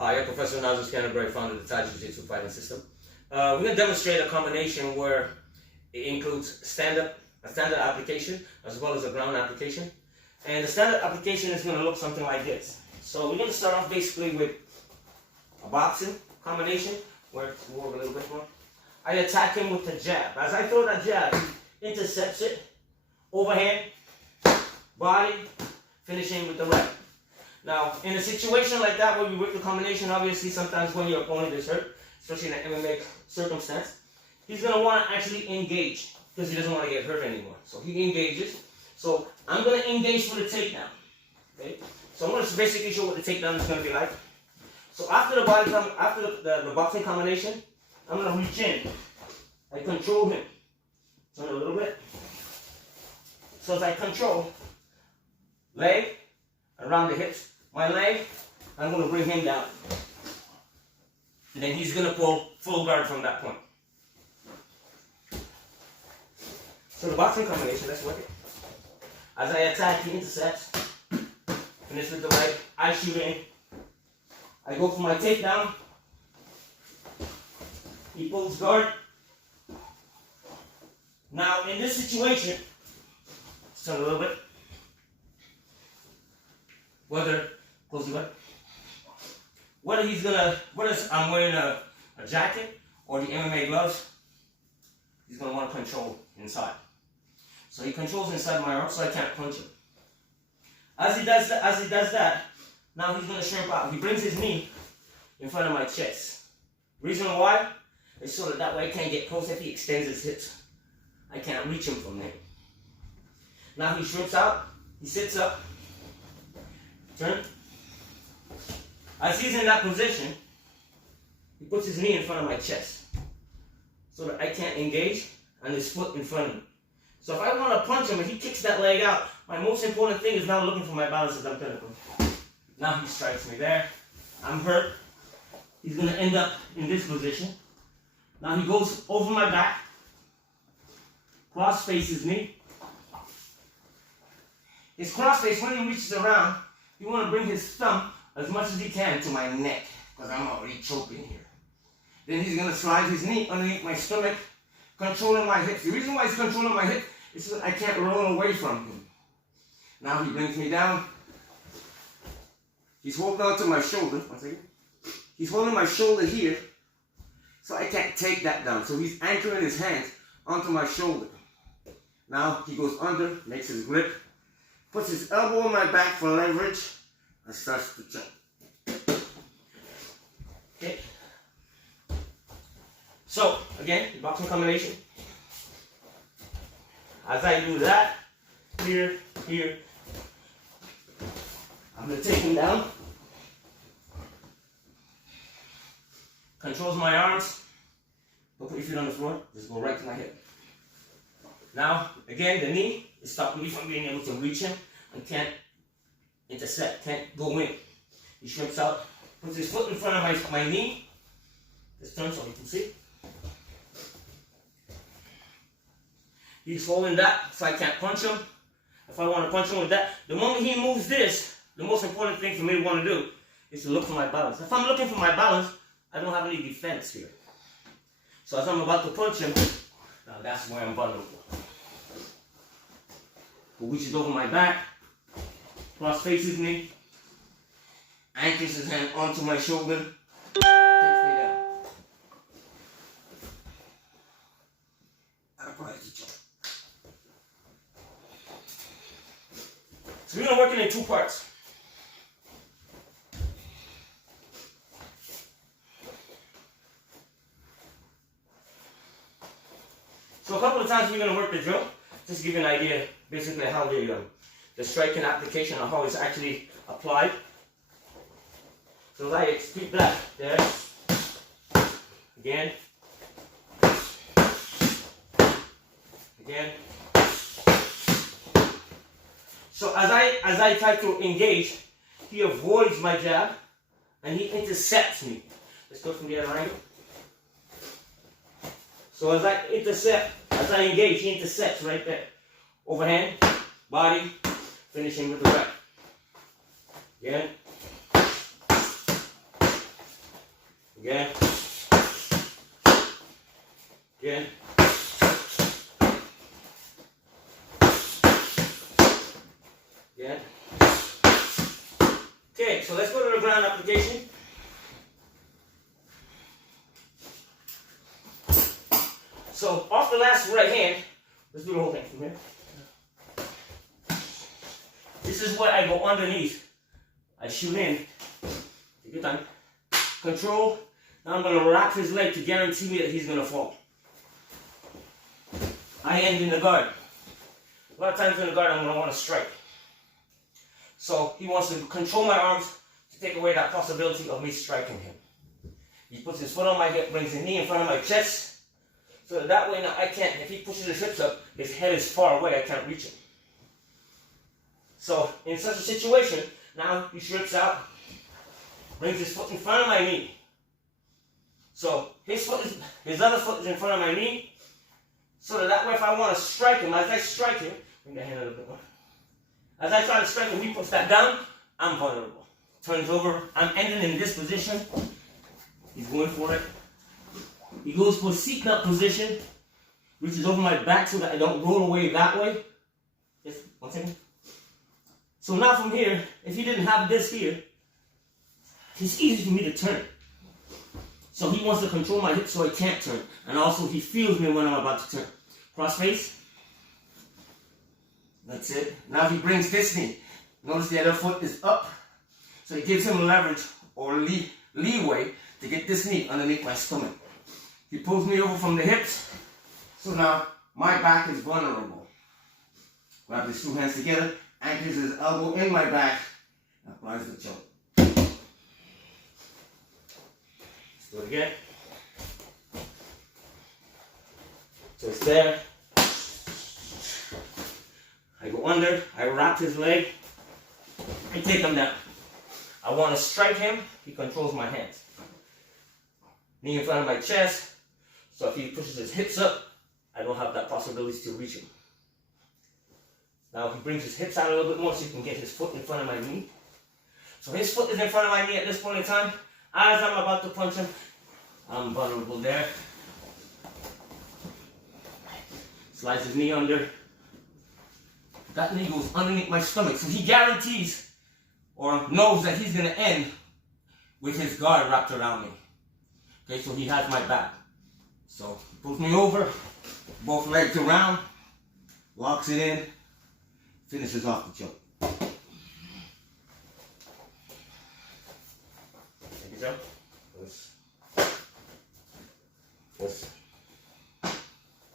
Hi, I'm Professor Nazus Canterbury, founder of the Tai Jiu-Jitsu fighting system. We're going to demonstrate a combination where it includes a standard application as well as a ground application. And the standard application is going to look something like this. So we're going to start off basically with a boxing combination where it's more a little bit more. I attack him with the jab. As I throw that jab, he intercepts it, overhand, body, finishing with the right. Now, in a situation like that where we work the combination, obviously sometimes when your opponent is hurt, especially in an MMA circumstance, he's going to want to actually engage because he doesn't want to get hurt anymore. So he engages. So I'm going to engage for the takedown. Okay? So I'm going to basically show what the takedown is going to be like. So after the boxing combination, I'm going to reach in. I control him. Turn a little bit. So as I control, leg around the hips, my leg, I'm going to bring him down. And then he's going to pull full guard from that point. So the boxing combination, let's work it. As I attack, he intercepts. Finish with the leg. I shoot in. I go for my takedown. He pulls guard. Now, in this situation, turn a little bit. Whether I'm wearing a jacket or the MMA gloves, he's gonna want to control inside. So he controls inside my arm, so I can't punch him. As he does that, now he's gonna shrimp out. He brings his knee in front of my chest. Reason why is so that way I can't get close. If he extends his hips, I can't reach him from there. Now he shrimps out. He sits up. Turn. As he's in that position, he puts his knee in front of my chest so that I can't engage and his foot in front of me. So if I want to punch him and he kicks that leg out, my most important thing is now looking for my balance as I'm pinnacle. Now he strikes me there. I'm hurt. He's going to end up in this position. Now he goes over my back, cross faces me. His cross face, when he reaches around, you want to bring his thumb as much as he can to my neck, because I'm already choking here. Then he's going to slide his knee underneath my stomach, controlling my hips. The reason why he's controlling my hip is so that I can't roll away from him. Now he brings me down. He's holding on to my shoulder. One second. He's holding my shoulder here, so I can't take that down. So he's anchoring his hands onto my shoulder. Now he goes under, makes his grip, puts his elbow on my back for leverage, and starts to jump. Okay. So, again, the boxing combination. As I do that, here, I'm going to take him down. Controls my arms. Don't put your feet on the floor. Just go right to my hip. Now, again, the knee is stopping me from being able to reach him and can't intercept, can't go in. He shrimps out, puts his foot in front of my knee. Just turn so you can see. He's holding that so I can't punch him. If I want to punch him with that, the moment he moves this, the most important thing for me to want to do is to look for my balance. If I'm looking for my balance, I don't have any defense here. So as I'm about to punch him, now that's where I'm vulnerable. He reaches over my back, cross faces me, anchors his hand onto my shoulder, takes me down. And applies the jump. So we're going to work it in two parts. So a couple of times we're going to work the drill, just to give you an idea basically how the striking application or how it's actually applied. So I execute that there. Again. Again. So as I try to engage, he avoids my jab and he intercepts me. Let's go from the other angle. So as I engage, he intercepts right there. Overhand, body, finishing with the right. Again. Again. Again. Again. Okay, so let's go to the ground application. So off the last right hand, let's do the whole thing from here. This is where I go underneath. I shoot in. Take your time. Control. Now I'm going to wrap his leg to guarantee me that he's going to fall. I end in the guard. A lot of times in the guard I'm going to want to strike. So he wants to control my arms to take away that possibility of me striking him. He puts his foot on my hip, brings his knee in front of my chest. So that way now I can't, if he pushes his hips up, his head is far away, I can't reach him. So in such a situation, now he strips out, brings his foot in front of my knee. So his other foot is in front of my knee. So that way if I want to strike him, as I strike him, bring that hand a little bit more. As I try to strike him, he puts that down, I'm vulnerable. Turns over, I'm ending in this position. He's going for it. He goes for seat nut position, reaches over my back so that I don't roll away that way. Just 1 second. So now from here, if he didn't have this here, it's easy for me to turn. So he wants to control my hips so I can't turn. And also he feels me when I'm about to turn. Cross face. That's it. Now he brings this knee. Notice the other foot is up. So it gives him leverage or leeway to get this knee underneath my stomach. He pulls me over from the hips. So now my back is vulnerable. Grab his two hands together, anchors his elbow in my back, and applies the choke. Let's do it again. So it's there. I go under, I wrap his leg, I take him down. I want to strike him, he controls my hands. Knee in front of my chest, so if he pushes his hips up, I don't have that possibility to reach him. Now he brings his hips out a little bit more so he can get his foot in front of my knee. So his foot is in front of my knee at this point in time. As I'm about to punch him, I'm vulnerable there. Slides his knee under. That knee goes underneath my stomach. So he guarantees or knows that he's going to end with his guard wrapped around me. Okay, so he has my back. So he pulls me over, both legs around, locks it in, finishes off the choke. Thank you, Joe. Yes.